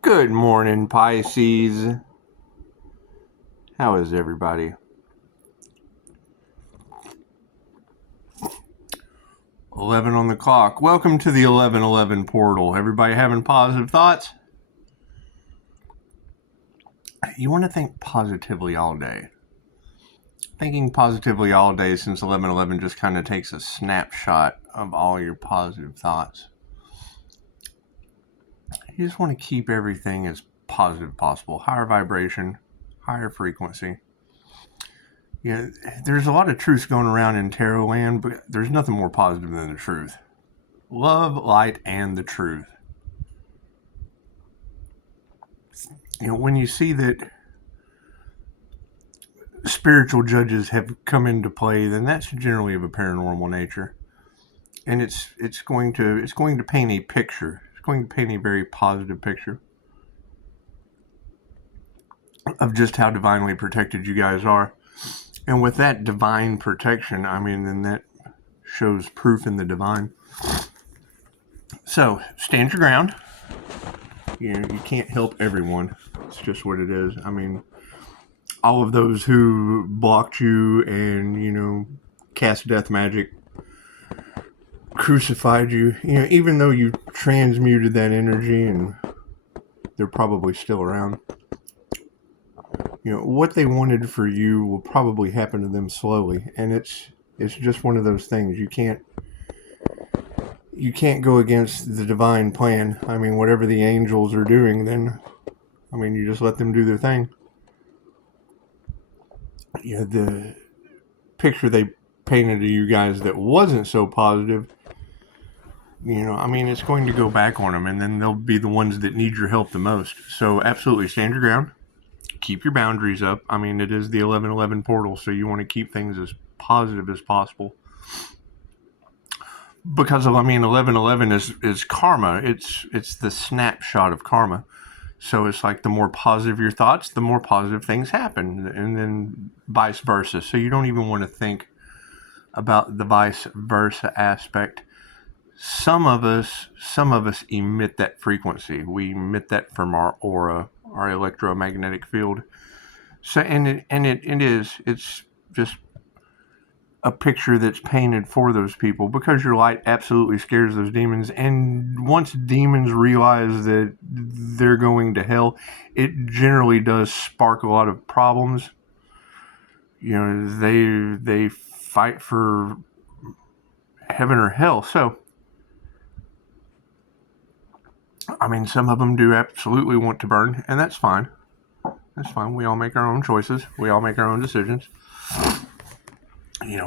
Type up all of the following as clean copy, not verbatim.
Good morning, Pisces. How is everybody? 11 on the clock. Welcome to the 1111 portal. Everybody having positive thoughts? You want to think positively all day. Thinking positively all day since 1111 just kind of takes a snapshot of all your positive thoughts. You just want to keep everything as positive possible. Higher vibration, higher frequency. Yeah, there's a lot of truths going around in tarot land, but there's nothing more positive than the truth. Love, light, and the truth. When you see that spiritual judges have come into play, then that's generally of a paranormal nature, and it's going to paint a picture. It's going to paint a very positive picture of just how divinely protected you guys are. And with that divine protection, then that shows proof in the divine. So stand your ground. You can't help everyone. It's just what it is. All of those who blocked you and, cast death magic, crucified you, even though you transmuted that energy and they're probably still around, what they wanted for you will probably happen to them slowly. And it's just one of those things. You can't go against the divine plan. Whatever the angels are doing, then, you just let them do their thing. The picture they painted of you guys that wasn't so positive, it's going to go back on them, and then they'll be the ones that need your help the most. So absolutely stand your ground. Keep your boundaries up. It is the 1111 portal, so you want to keep things as positive as possible. Because 1111 is karma. It's the snapshot of karma. So it's like the more positive your thoughts, the more positive things happen, and then vice versa. So you don't even want to think about the vice versa aspect. Some of us emit that frequency. We emit that from our aura, our electromagnetic field. So it's just a picture that's painted for those people, because your light absolutely scares those demons. And once demons realize that they're going to hell, it generally does spark a lot of problems. They fight for heaven or hell. So some of them do absolutely want to burn, and that's fine. That's fine. We all make our own choices. We all make our own decisions.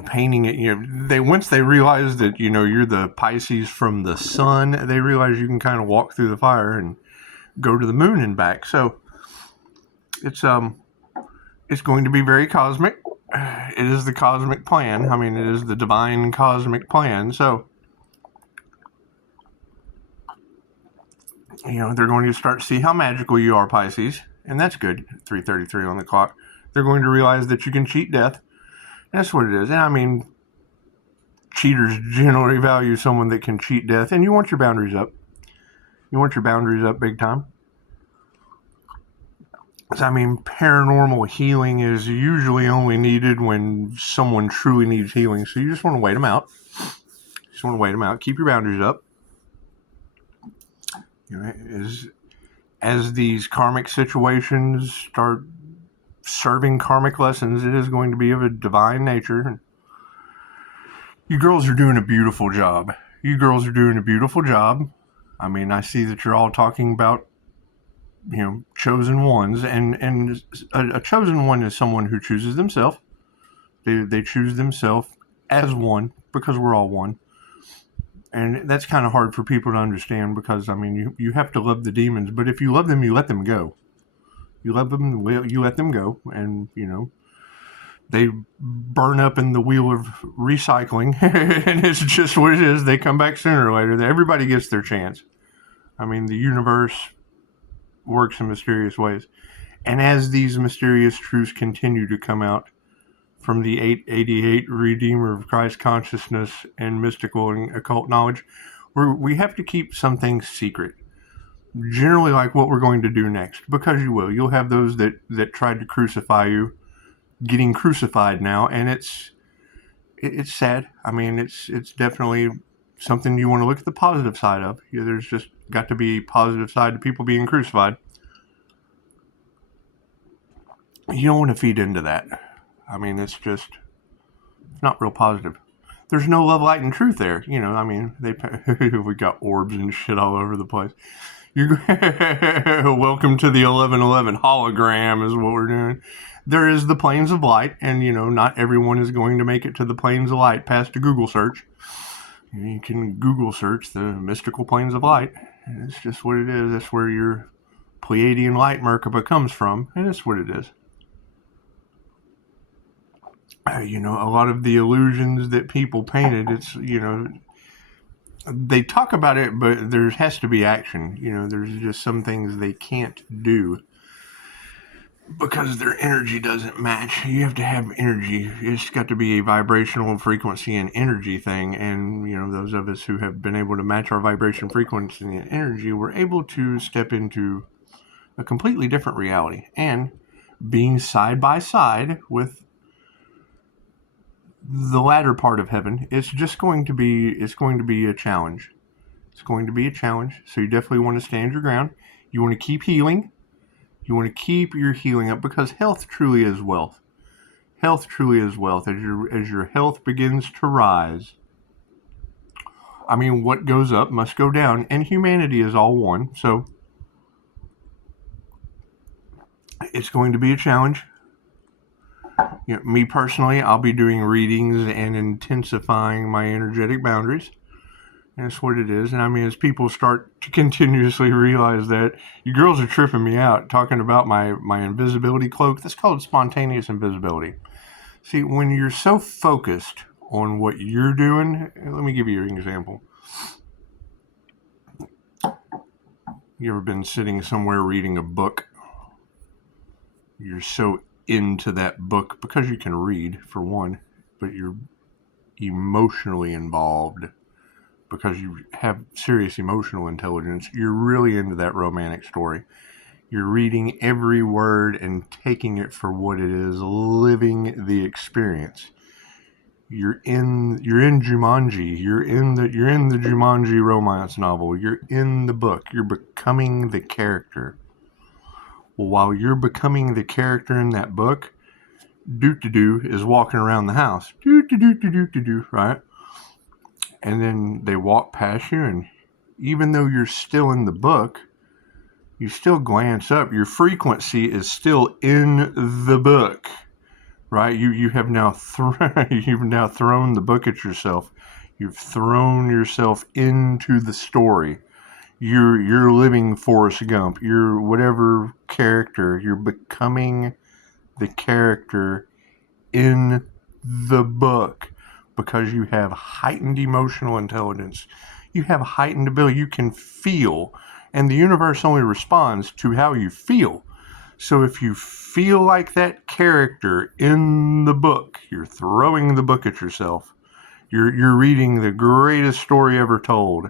Painting it, once they realize that, you're the Pisces from the sun, they realize you can kind of walk through the fire and go to the moon and back. So it's going to be very cosmic. It is the cosmic plan. It is the divine cosmic plan. So, they're going to start to see how magical you are, Pisces. And that's good. 3:33 on the clock. They're going to realize that you can cheat death. That's what it is. And cheaters generally value someone that can cheat death. And you want your boundaries up. You want your boundaries up big time. Paranormal healing is usually only needed when someone truly needs healing. So you just want to wait them out. Keep your boundaries up. As these karmic situations start serving karmic lessons, it is going to be of a divine nature. You girls are doing a beautiful job. I see that you're all talking about, chosen ones, and a chosen one is someone who chooses themselves. They choose themselves as one, because we're all one. And that's kind of hard for people to understand, because, you have to love the demons, but if you love them, you let them go. You love them, you let them go, and, they burn up in the wheel of recycling, and it's just what it is. They come back sooner or later. Everybody gets their chance. The universe works in mysterious ways. And as these mysterious truths continue to come out from the 888 Redeemer of Christ consciousness and mystical and occult knowledge, we have to keep some things secret. generally like what we're going to do next, because you will. You'll have those that tried to crucify you getting crucified now, and it's sad. I mean, it's definitely something you want to look at the positive side of. There's just got to be a positive side to people being crucified. You don't want to feed into that. I mean, it's not real positive. There's no love, light, and truth there. I mean, we got orbs and shit all over the place. Welcome to the 1111 hologram is what we're doing. There is the planes of light, and not everyone is going to make it to the planes of light past a Google search. You can Google search the mystical planes of light, and it's just what it is. That's where your Pleiadian light Merkaba comes from, and it's what it is. A lot of the illusions that people painted, it's, they talk about it, but there has to be action. There's just some things they can't do because their energy doesn't match. You have to have energy. It's got to be a vibrational frequency and energy thing. And, those of us who have been able to match our vibration frequency and energy, we're able to step into a completely different reality. And being side by side with the latter part of heaven, it's going to be a challenge. It's going to be a challenge. So you definitely want to stand your ground. You want to keep healing. You want to keep your healing up, because health truly is wealth. Health truly is wealth. As your health begins to rise, I mean, what goes up must go down, and humanity is all one. So it's going to be a challenge. Me personally, I'll be doing readings and intensifying my energetic boundaries. And that's what it is. And I mean, as people start to continuously realize that, you girls are tripping me out talking about my invisibility cloak. That's called spontaneous invisibility. See, when you're so focused on what you're doing, let me give you an example. You ever been sitting somewhere reading a book? You're so into that book because you can read, for one, but you're emotionally involved because you have serious emotional intelligence. You're really into that romantic story. You're reading every word and taking it for what it is, living the experience. You're in Jumanji. You're in the Jumanji romance novel. You're in the book. You're becoming the character. Well, while you're becoming the character in that book, Doot-to-doo is walking around the house. Doot-to-doo-to-doo-to-doo, right? And then they walk past you, and even though you're still in the book, you still glance up. Your frequency is still in the book, right? You have now you've now thrown the book at yourself. You've thrown yourself into the story. You're living Forrest Gump. You're whatever character. You're becoming the character in the book because you have heightened emotional intelligence. You have heightened ability. You can feel, and the universe only responds to how you feel. So if you feel like that character in the book, you're throwing the book at yourself. You're reading the greatest story ever told.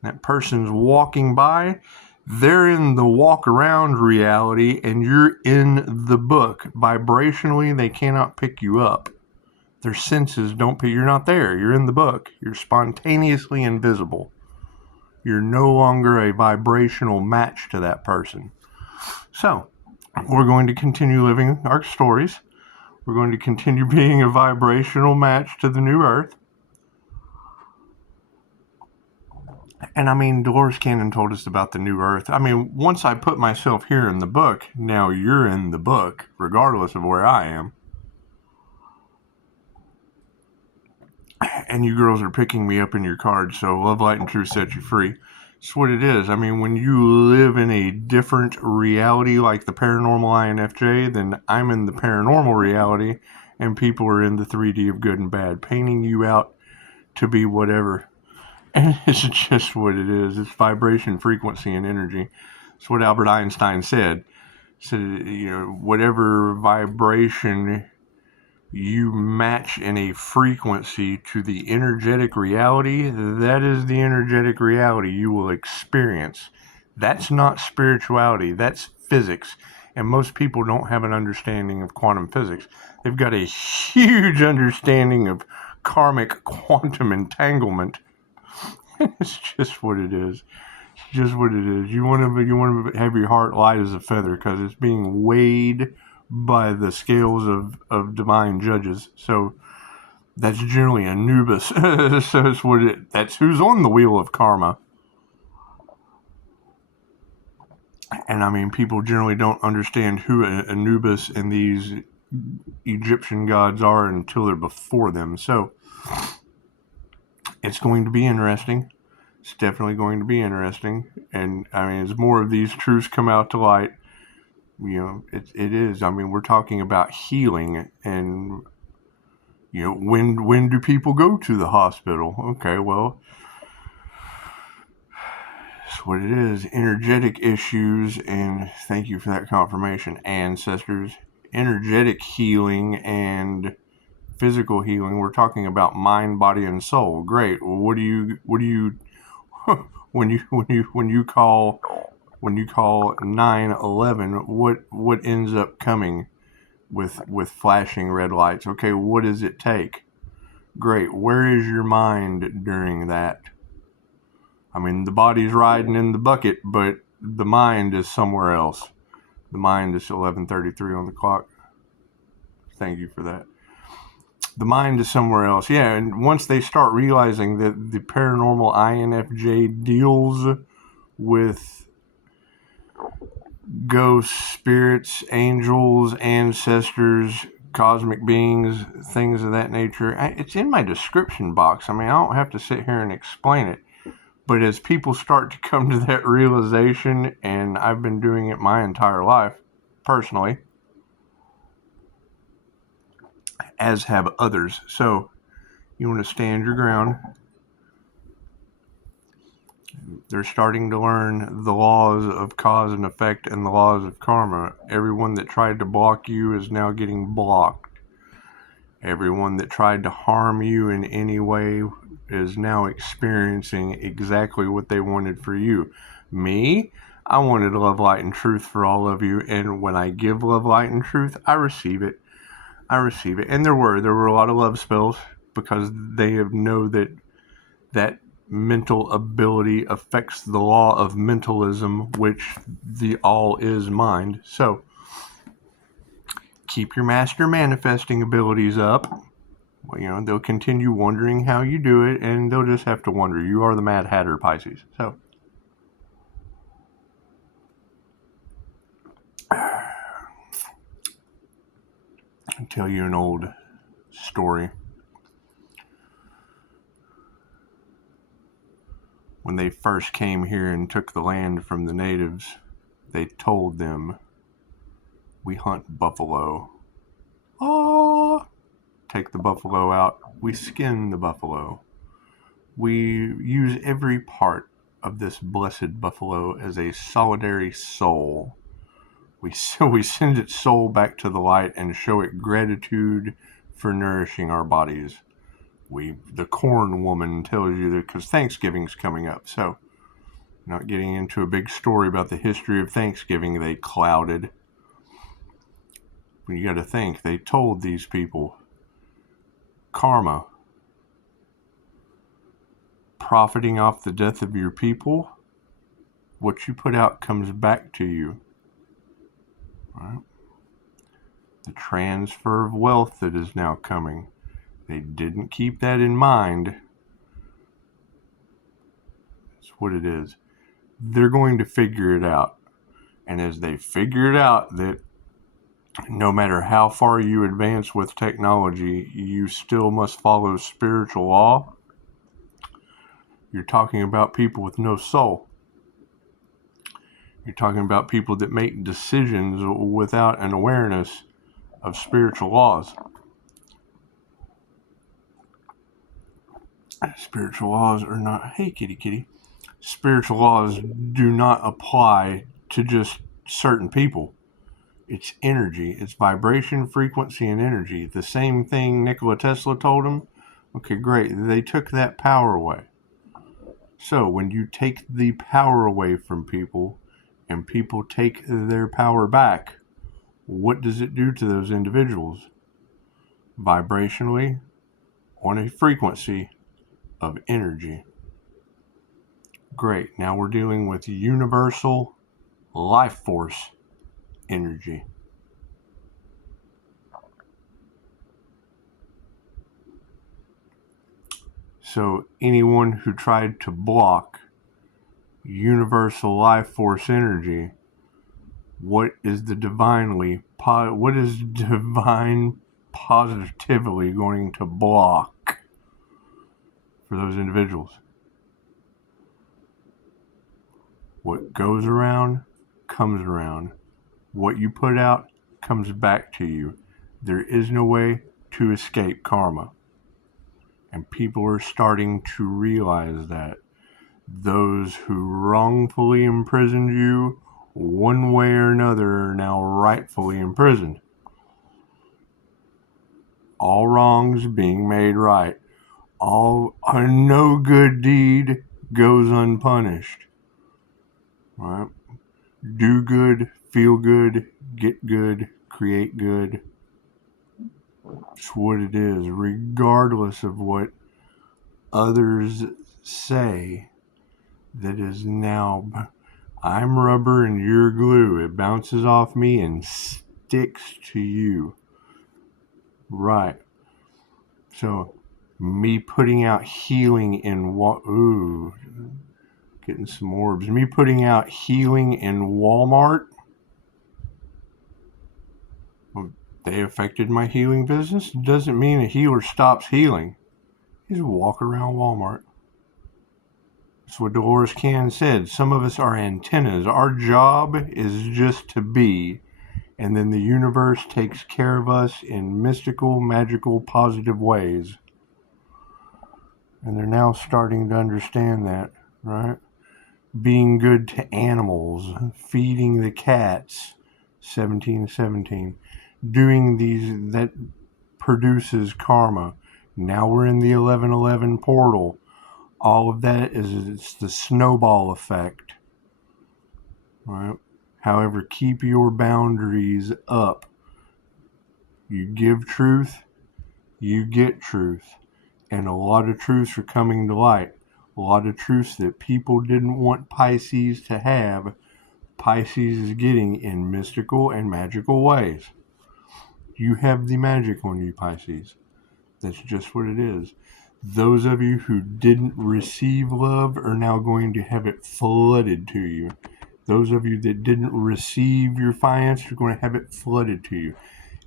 That person's walking by, they're in the walk around reality, and you're in the book. Vibrationally, they cannot pick you up. Their senses don't pick. You're not there. You're in the book. You're spontaneously invisible. You're no longer a vibrational match to that person. So, we're going to continue living our stories. We're going to continue being a vibrational match to the new earth. And I mean, Dolores Cannon told us about the new earth. I mean, once I put myself here in the book, now you're in the book, regardless of where I am. And you girls are picking me up in your cards, so love, light, and truth set you free. It's what it is. I mean, when you live in a different reality like the paranormal INFJ, then I'm in the paranormal reality, and people are in the 3D of good and bad, painting you out to be whatever. And it's just what it is. It's vibration, frequency, and energy. It's what Albert Einstein said. He said, whatever vibration you match in a frequency to the energetic reality, that is the energetic reality you will experience. That's not spirituality. That's physics. And most people don't have an understanding of quantum physics. They've got a huge understanding of karmic quantum entanglement. It's just what it is. It's just what it is. You want to have your heart light as a feather because it's being weighed by the scales of divine judges. So that's generally Anubis. So that's who's on the wheel of karma. And I mean, people generally don't understand who Anubis and these Egyptian gods are until they're before them. So it's going to be interesting. It's definitely going to be interesting. And I mean, as more of these truths come out to light, it is. I mean, we're talking about healing, and when do people go to the hospital? Okay, well, that's what it is. Energetic issues, and thank you for that confirmation, ancestors. Energetic healing and physical healing. We're talking about mind, body, and soul. Great. Well, what do you when you call 9/11? What ends up coming with flashing red lights? Okay, what does it take? Great. Where is your mind during that? I mean, the body's riding in the bucket, but the mind is somewhere else. The mind is 11:33 on the clock. Thank you for that. The mind is somewhere else. Yeah, and once they start realizing that the paranormal INFJ deals with ghosts, spirits, angels, ancestors, cosmic beings, things of that nature, it's in my description box. I mean, I don't have to sit here and explain it. But as people start to come to that realization, and I've been doing it my entire life, personally, as have others. So you want to stand your ground. They're starting to learn the laws of cause and effect and the laws of karma. Everyone that tried to block you is now getting blocked. Everyone that tried to harm you in any way is now experiencing exactly what they wanted for you. Me, I wanted love, light, and truth for all of you, and when I give love, light, and truth, I receive it. And there were a lot of love spells because they know that mental ability affects the law of mentalism, which the all is mind. So keep your master manifesting abilities up. Well, they'll continue wondering how you do it, and they'll just have to wonder. You are the Mad Hatter, Pisces. So I'll tell you an old story. When they first came here and took the land from the natives, they told them, we hunt buffalo. Oh, take the buffalo out. We skin the buffalo. We use every part of this blessed buffalo as a solitary soul. We send its soul back to the light and show it gratitude for nourishing our bodies. The corn woman tells you that because Thanksgiving's coming up. So, not getting into a big story about the history of Thanksgiving, they clouded. But you got to think, they told these people, karma, profiting off the death of your people, what you put out comes back to you. Right? The transfer of wealth that is now coming. They didn't keep that in mind. That's what it is. They're going to figure it out. And as they figure it out, that no matter how far you advance with technology, you still must follow spiritual law. You're talking about people with no soul. You're talking about people that make decisions without an awareness of spiritual laws. Spiritual laws are not, hey kitty. Spiritual laws do not apply to just certain people. It's energy, it's vibration, frequency, and energy. The same thing Nikola Tesla told him. Okay, great. They took that power away. So when you take the power away from people and people take their power back, what does it do to those individuals? Vibrationally, on a frequency of energy. Great. Now we're dealing with universal life force energy. So anyone who tried to block universal life force energy, what is divine positively going to block for those individuals? What goes around comes around. What you put out comes back to you. There is no way to escape karma. And people are starting to realize that. Those who wrongfully imprisoned you, one way or another, are now rightfully imprisoned. All wrongs being made right. No good deed goes unpunished. Right? Do good, feel good, get good, create good. It's what it is, regardless of what others say. That is now, I'm rubber and you're glue. It bounces off me and sticks to you. Right. So, me putting out healing in getting some orbs. Me putting out healing in Walmart. Well, they affected my healing business. Doesn't mean a healer stops healing. You just walk around Walmart. That's what Dolores Cannon said. Some of us are antennas. Our job is just to be, and then the universe takes care of us in mystical, magical, positive ways. And they're now starting to understand that, right? Being good to animals, feeding the cats, 1717, doing these, that produces karma. Now we're in the 1111 portal. All of that it's the snowball effect. Right? However, keep your boundaries up. You give truth, you get truth. And a lot of truths are coming to light. A lot of truths that people didn't want Pisces to have, Pisces is getting in mystical and magical ways. You have the magic on you, Pisces. That's just what it is. Those of you who didn't receive love are now going to have it flooded to you. Those of you that didn't receive your finance are going to have it flooded to you.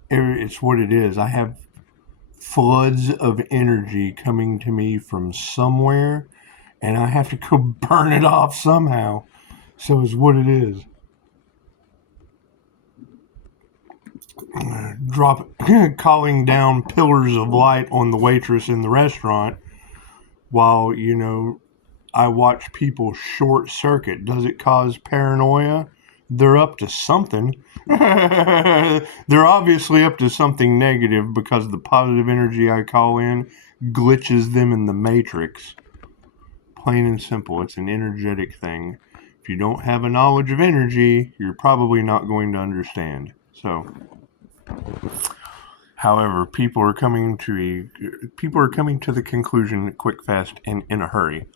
It's what it is. I have floods of energy coming to me from somewhere, and I have to go burn it off somehow. So it's what it is. Calling down pillars of light on the waitress in the restaurant while, I watch people short circuit. Does it cause paranoia? They're up to something. They're obviously up to something negative because the positive energy I call in glitches them in the matrix. Plain and simple. It's an energetic thing. If you don't have a knowledge of energy, you're probably not going to understand. So, however, people are coming to the conclusion quick, fast, and in a hurry.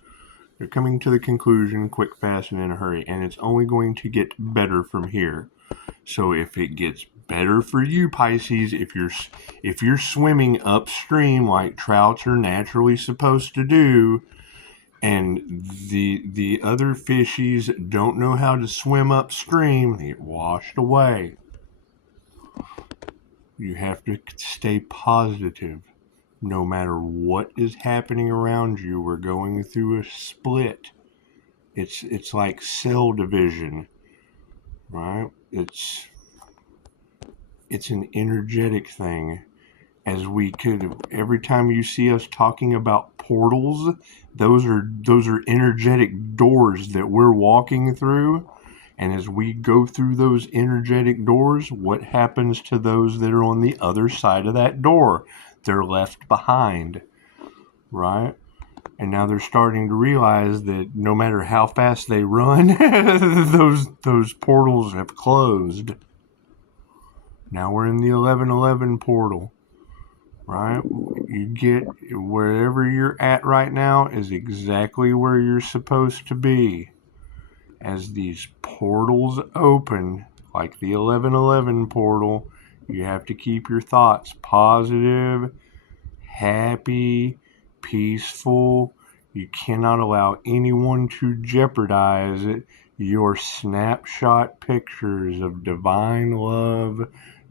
They're coming to the conclusion quick, fast, and in a hurry, and it's only going to get better from here. So if it gets better for you, Pisces, if you're swimming upstream like trouts are naturally supposed to do, and the other fishies don't know how to swim upstream, they get washed away. You have to stay positive. No matter what is happening around you, we're going through a split. It's like cell division, right? It's an energetic thing. Every time you see us talking about portals, those are energetic doors that we're walking through. And as we go through those energetic doors, what happens to those that are on the other side of that door? They're left behind, right? And now they're starting to realize that no matter how fast they run, those portals have closed. Now we're in the 1111 portal, right? You get wherever you're at right now is exactly where you're supposed to be. As these portals open, like the 1111 portal, you have to keep your thoughts positive, happy, peaceful. You cannot allow anyone to jeopardize your snapshot pictures of divine love,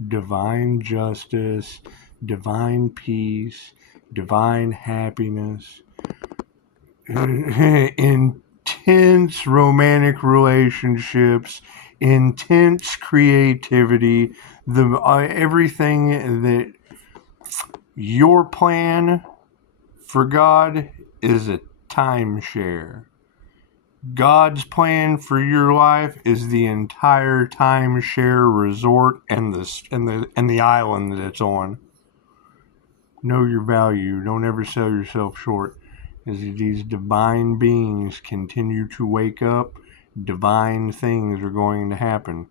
divine justice, divine peace, divine happiness, intense romantic relationships, intense creativity, the everything that your plan for God is a timeshare. God's plan for your life is the entire timeshare resort and the island that it's on. Know your value. Don't ever sell yourself short. As these divine beings continue to wake up, divine things are going to happen.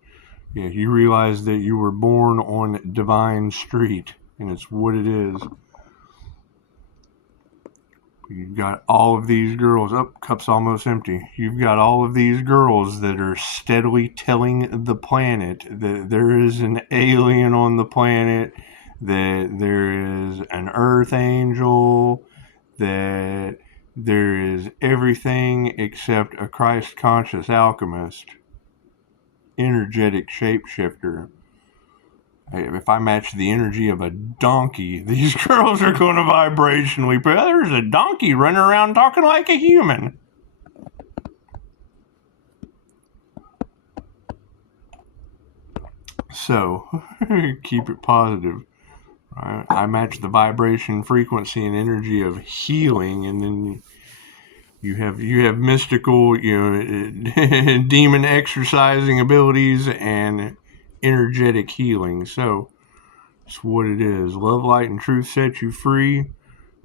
Yeah, you realize that you were born on Divine Street, and it's what it is. You've got all of these girls. Cup's almost empty. You've got all of these girls that are steadily telling the planet that there is an alien on the planet, that there is an earth angel, that there is everything except a Christ conscious alchemist, energetic shapeshifter. If I match the energy of a donkey, these girls are going to vibrationally. But there's a donkey running around talking like a human. So, keep it positive. Right? I match the vibration, frequency, and energy of healing, and then you have mystical, demon exorcising abilities and energetic healing. So, it's what it is. Love, light, and truth set you free.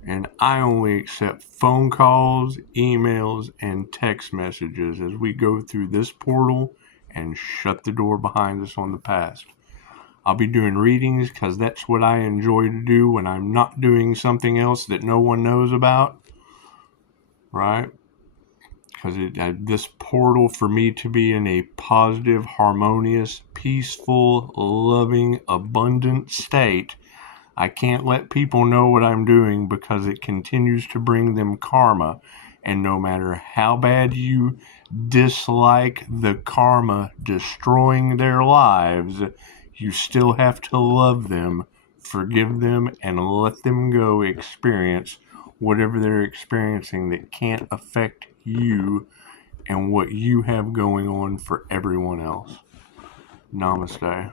And I only accept phone calls, emails, and text messages as we go through this portal and shut the door behind us on the past. I'll be doing readings because that's what I enjoy to do when I'm not doing something else that no one knows about, right? Because this portal, for me to be in a positive, harmonious, peaceful, loving, abundant state, I can't let people know what I'm doing because it continues to bring them karma. And no matter how bad you dislike the karma destroying their lives, you still have to love them, forgive them, and let them go experience whatever they're experiencing that can't affect you and what you have going on for everyone else. Namaste.